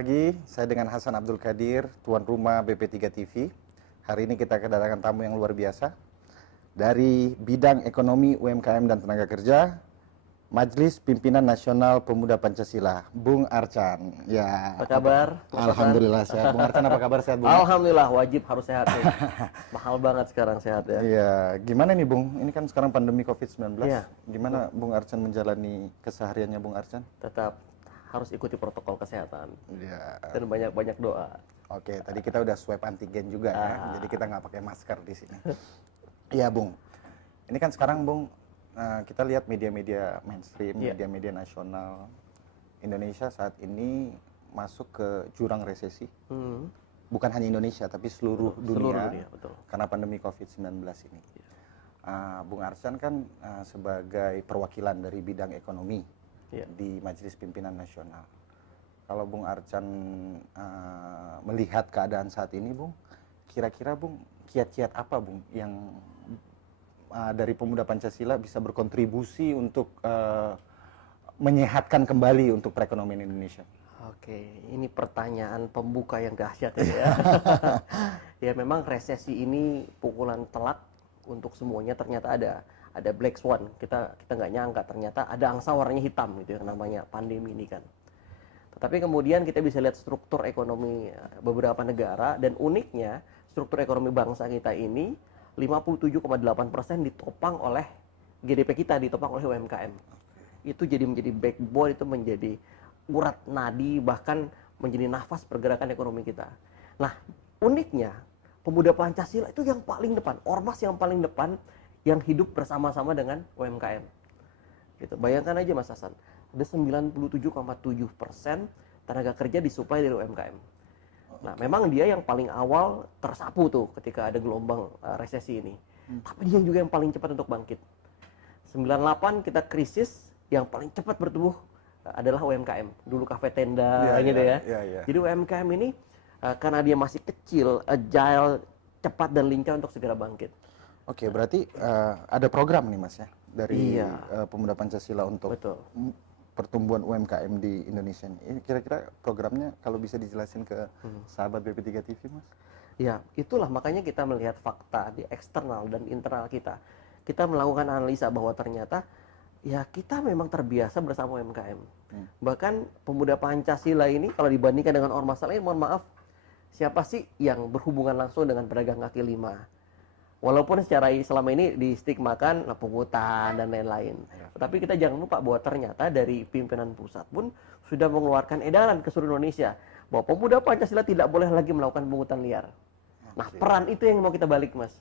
pagi, saya dengan Hasan Abdul Qadir, tuan rumah BP3 TV. Hari ini kita kedatangan tamu yang luar biasa dari bidang ekonomi, UMKM dan tenaga kerja, Majelis Pimpinan Nasional Pemuda Pancasila, Bung Archan. Ya. Apa kabar? Alhamdulillah sehat. Bung Archan apa kabar, sehat Bung? Alhamdulillah, wajib harus sehat nih. Mahal banget sekarang sehat ya. Iya, gimana nih Bung? Ini kan sekarang pandemi COVID-19. Iya. Gimana Bung Archan menjalani kesehariannya Bung Archan? Tetap harus ikuti protokol kesehatan Iya. dan banyak-banyak doa. Oke, tadi kita udah swab antigen juga ya, jadi kita nggak pakai masker di sini. Iya Bung, ini kan sekarang Bung, kita lihat media-media mainstream, Iya. media-media nasional, Indonesia saat ini masuk ke jurang resesi. Bukan hanya Indonesia, tapi seluruh dunia, betul. karena pandemi COVID-19 ini. Bung Archan kan sebagai perwakilan dari bidang ekonomi di Majelis Pimpinan Nasional. Kalau Bung Archan melihat keadaan saat ini, Bung, kira-kira Bung, kiat-kiat apa Bung yang dari pemuda Pancasila bisa berkontribusi untuk menyehatkan kembali untuk perekonomian Indonesia? Oke, ini pertanyaan pembuka yang dahsyat ya. Ya memang resesi ini pukulan telak untuk semuanya. Ternyata ada black swan. Kita nggak nyangka ternyata ada angsa warnanya hitam gitu yang namanya pandemi ini kan. Tetapi kemudian kita bisa lihat struktur ekonomi beberapa negara, dan uniknya struktur ekonomi bangsa kita ini 57,8% ditopang oleh GDP kita, ditopang oleh UMKM. Itu menjadi backbone, itu menjadi urat nadi, bahkan menjadi nafas pergerakan ekonomi kita. Nah, uniknya pemuda Pancasila itu yang paling depan, ormas yang paling depan yang hidup bersama-sama dengan UMKM. Gitu. Bayangkan aja Mas Hasan, ada 97,7% tenaga kerja disuplai dari UMKM. Nah, memang dia yang paling awal tersapu tuh ketika ada gelombang resesi ini. Tapi dia juga yang paling cepat untuk bangkit. 98 kita krisis, yang paling cepat bertumbuh adalah UMKM. Dulu kafe tenda gitu ya. Jadi UMKM ini karena dia masih kecil, agile, cepat dan lincah untuk segera bangkit. Oke, berarti ada program nih Mas ya dari pemuda Pancasila untuk pertumbuhan UMKM di Indonesia ini. Kira-kira programnya kalau bisa dijelasin ke sahabat BP3 TV Mas? Ya, itulah makanya kita melihat fakta di eksternal dan internal kita. Kita melakukan analisa bahwa ternyata ya kita memang terbiasa bersama UMKM. Bahkan pemuda Pancasila ini kalau dibandingkan dengan ormas lain, mohon maaf, siapa sih yang berhubungan langsung dengan pedagang kaki lima? Walaupun secara selama ini distigmakan pungutan dan lain-lain. Tetapi kita jangan lupa bahwa ternyata dari pimpinan pusat pun sudah mengeluarkan edaran ke seluruh Indonesia bahwa pemuda Pancasila tidak boleh lagi melakukan pungutan liar. Nah, peran itu yang mau kita balik, Mas.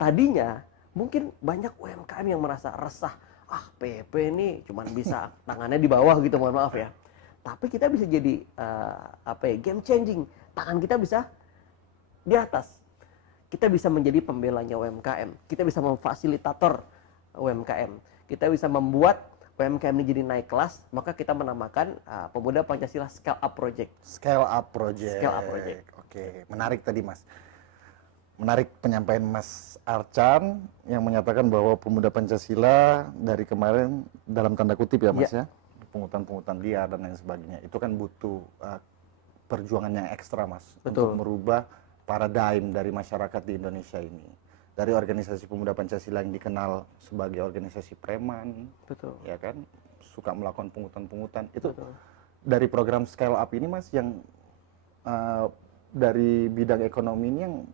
Tadinya mungkin banyak UMKM yang merasa resah, PP ini cuma bisa tangannya di bawah gitu, mohon maaf ya. Tapi kita bisa jadi game changing. Tangan kita bisa di atas. Kita bisa menjadi pembelanya UMKM. Kita bisa memfasilitator UMKM. Kita bisa membuat UMKM ini jadi naik kelas. Maka kita menamakan Pemuda Pancasila Scale Up Project. Scale Up Project. Scale Up Project. Oke, menarik tadi Mas. Menarik penyampaian Mas Archan yang menyatakan bahwa pemuda Pancasila dari kemarin dalam tanda kutip ya Mas ya, pungutan-pungutan liar dan lain sebagainya. Itu kan butuh perjuangan yang ekstra Mas. Untuk merubah paradigm dari masyarakat di Indonesia ini. Dari organisasi pemuda Pancasila yang dikenal sebagai organisasi preman, ya kan, suka melakukan pungutan-pungutan. Itu dari program Scale Up ini Mas, yang dari bidang ekonomi ini yang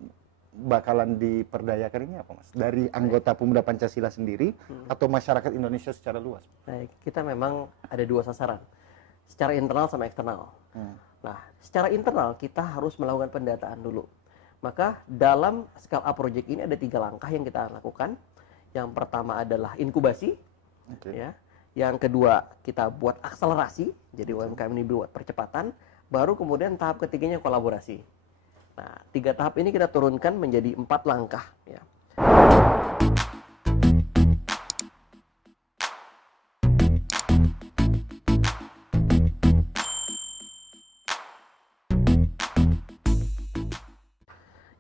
bakalan diperdayakan ini apa Mas? Dari anggota pemuda Pancasila sendiri atau masyarakat Indonesia secara luas? Baik, kita memang ada dua sasaran, secara internal sama eksternal. Nah, secara internal kita harus melakukan pendataan dulu. Maka dalam Scale Up Project ini ada 3 langkah yang kita lakukan. Yang pertama adalah inkubasi, ya. Yang kedua kita buat akselerasi, jadi UMKM ini buat percepatan. Baru kemudian tahap ketiganya kolaborasi. Nah, 3 tahap ini kita turunkan menjadi 4 langkah. Ya.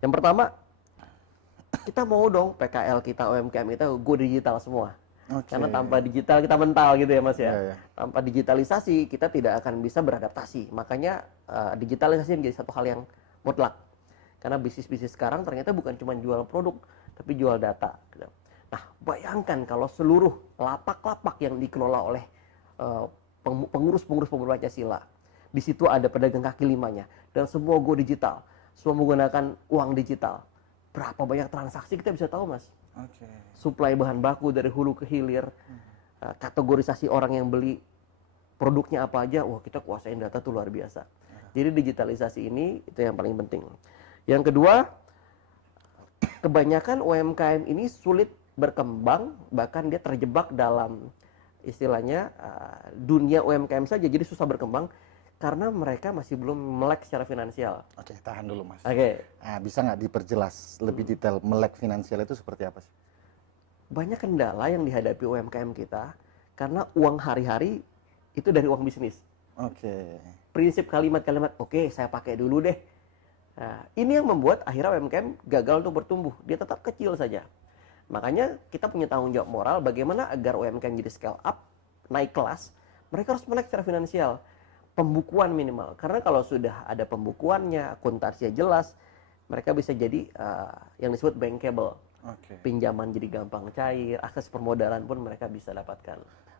Yang pertama, kita mau dong PKL kita, UMKM kita go digital semua. Oke. Karena tanpa digital kita mental gitu ya Mas ya. Iya, iya. Tanpa digitalisasi kita tidak akan bisa beradaptasi. Makanya digitalisasi menjadi satu hal yang mutlak. Karena bisnis-bisnis sekarang ternyata bukan cuma jual produk, tapi jual data. Gitu. Nah, bayangkan kalau seluruh lapak-lapak yang dikelola oleh pengurus-pengurus pemuda Pancasila, di situ ada pedagang kaki limanya, dan semua go digital, semua menggunakan uang digital. Berapa banyak transaksi kita bisa tahu, Mas? Oke. Suplai bahan baku dari hulu ke hilir, kategorisasi orang yang beli produknya apa aja, wah kita kuasain data tuh luar biasa. Jadi digitalisasi ini itu yang paling penting. Yang kedua, kebanyakan UMKM ini sulit berkembang, bahkan dia terjebak dalam istilahnya dunia UMKM saja, jadi susah berkembang karena mereka masih belum melek secara finansial. Oke, tahan dulu Mas. Oke. Nah, bisa nggak diperjelas lebih detail melek finansial itu seperti apa sih? Banyak kendala yang dihadapi UMKM kita karena uang hari-hari itu dari uang bisnis. Oke. Prinsip kalimat-kalimat, oke saya pakai dulu deh. Nah, ini yang membuat akhirnya UMKM gagal untuk bertumbuh. Dia tetap kecil saja. Makanya kita punya tanggung jawab moral bagaimana agar UMKM jadi scale up, naik kelas. Mereka harus melek secara finansial. Pembukuan minimal. Karena kalau sudah ada pembukuannya, akuntansinya jelas, mereka bisa jadi yang disebut bankable. Oke. Pinjaman jadi gampang cair, akses permodalan pun mereka bisa dapatkan.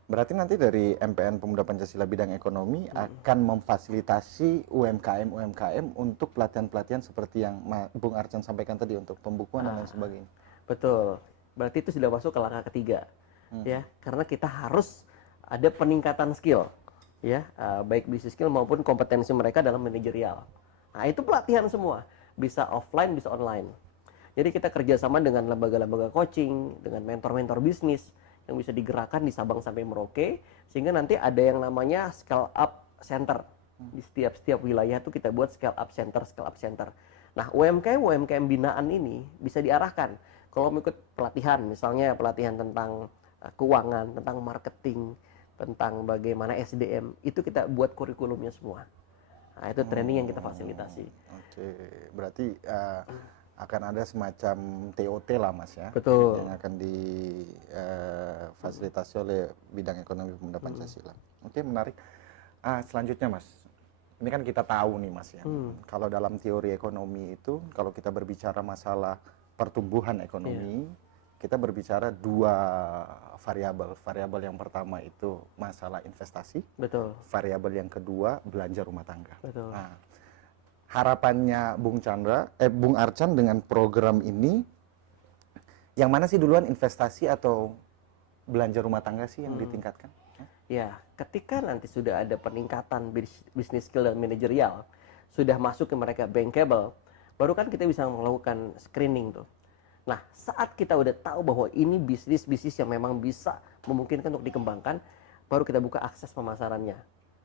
Berarti nanti dari MPN Pemuda Pancasila bidang ekonomi akan memfasilitasi UMKM untuk pelatihan-pelatihan seperti yang Bung Arcan sampaikan tadi untuk pembukuan dan lain sebagainya. Betul. Berarti itu sudah masuk ke langkah ketiga. Ya, karena kita harus ada peningkatan skill. Ya, baik bisnis skill maupun kompetensi mereka dalam manajerial. Nah, itu pelatihan semua. Bisa offline, bisa online. Jadi kita kerjasama dengan lembaga-lembaga coaching, dengan mentor-mentor bisnis yang bisa digerakkan di Sabang sampai Merauke, sehingga nanti ada yang namanya scale up center. Di setiap wilayah itu kita buat scale up center. Nah, UMKM binaan ini bisa diarahkan. Kalau mau ikut pelatihan, misalnya pelatihan tentang keuangan, tentang marketing, tentang bagaimana SDM, itu kita buat kurikulumnya semua. Nah, itu training yang kita fasilitasi. Oke, berarti akan ada semacam TOT lah Mas ya. Betul. Yang akan difasilitasi oleh bidang ekonomi Pemuda Pancasila. Oke, menarik. Selanjutnya Mas, ini kan kita tahu nih Mas ya, kalau dalam teori ekonomi itu, kalau kita berbicara masalah pertumbuhan ekonomi, kita berbicara dua variabel. Variabel yang pertama itu masalah investasi. Betul. Variabel yang kedua belanja rumah tangga. Betul. Nah, harapannya Bung Arcan dengan program ini, yang mana sih duluan, investasi atau belanja rumah tangga sih yang ditingkatkan? Ya, ketika nanti sudah ada peningkatan bisnis skill dan manajerial, sudah masuk ke mereka bankable, baru kan kita bisa melakukan screening tuh. Nah, saat kita udah tahu bahwa ini bisnis-bisnis yang memang bisa memungkinkan untuk dikembangkan, baru kita buka akses pemasarannya.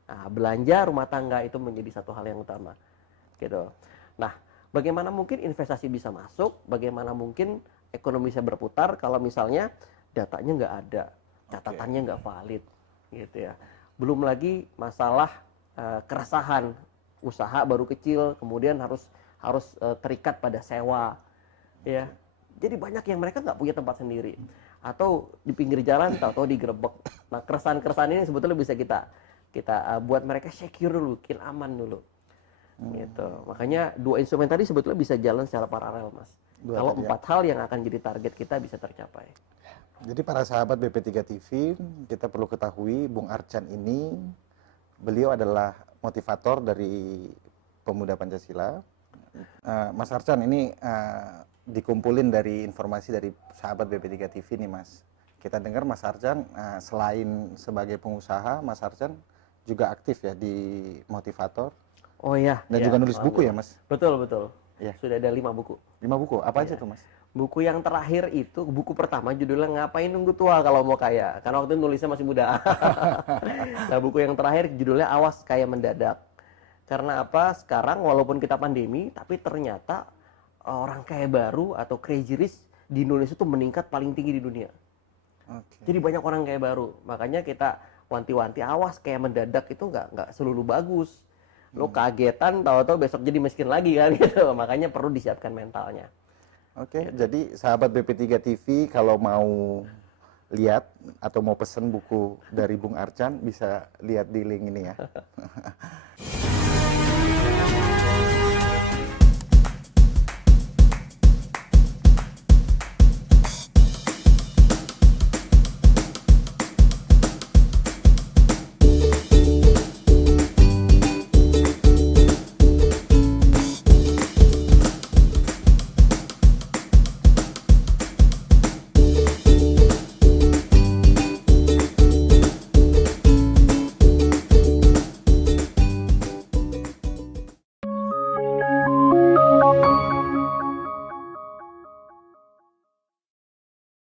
Nah, belanja rumah tangga itu menjadi satu hal yang utama. Gitu. Nah, bagaimana mungkin investasi bisa masuk, bagaimana mungkin ekonomi bisa berputar kalau misalnya datanya nggak ada, catatannya nggak valid, gitu ya. Belum lagi masalah keresahan, usaha baru kecil, kemudian harus terikat pada sewa, ya. Jadi banyak yang mereka nggak punya tempat sendiri, atau di pinggir jalan, tahu-tahu digerebek. Nah, keresahan-keresahan ini sebetulnya bisa kita buat mereka secure dulu, bikin aman dulu. Gitu. Makanya dua instrumen tadi sebetulnya bisa jalan secara paralel, Mas. Kalau 4 hal yang akan jadi target kita bisa tercapai. Jadi para sahabat BP3 TV, kita perlu ketahui Bung Arcan ini, beliau adalah motivator dari Pemuda Pancasila. Mas Arcan, ini dikumpulin dari informasi dari sahabat BP3 TV nih Mas. Kita dengar Mas Arcan selain sebagai pengusaha, Mas Arcan juga aktif ya di motivator. Oh iya. Dan juga nulis buku ya Mas? Betul, betul. Ya. Sudah ada 5 buku. 5 buku, apa aja tuh Mas? Buku yang terakhir itu, buku pertama judulnya Ngapain Nunggu Tua Kalau Mau Kaya. Karena waktu itu nulisnya masih muda. Nah, buku yang terakhir judulnya Awas Kaya Mendadak. Karena apa? Sekarang walaupun kita pandemi, tapi ternyata orang kaya baru atau crazy rich di Indonesia tuh meningkat paling tinggi di dunia. Jadi banyak orang kaya baru. Makanya kita wanti-wanti, awas kayak mendadak itu nggak selalu bagus. Lo kagetan, tahu-tahu besok jadi miskin lagi kan gitu. Makanya perlu disiapkan mentalnya. Oke, jadi sahabat BP3 TV kalau mau lihat atau mau pesen buku dari Bung Arcan bisa lihat di link ini ya.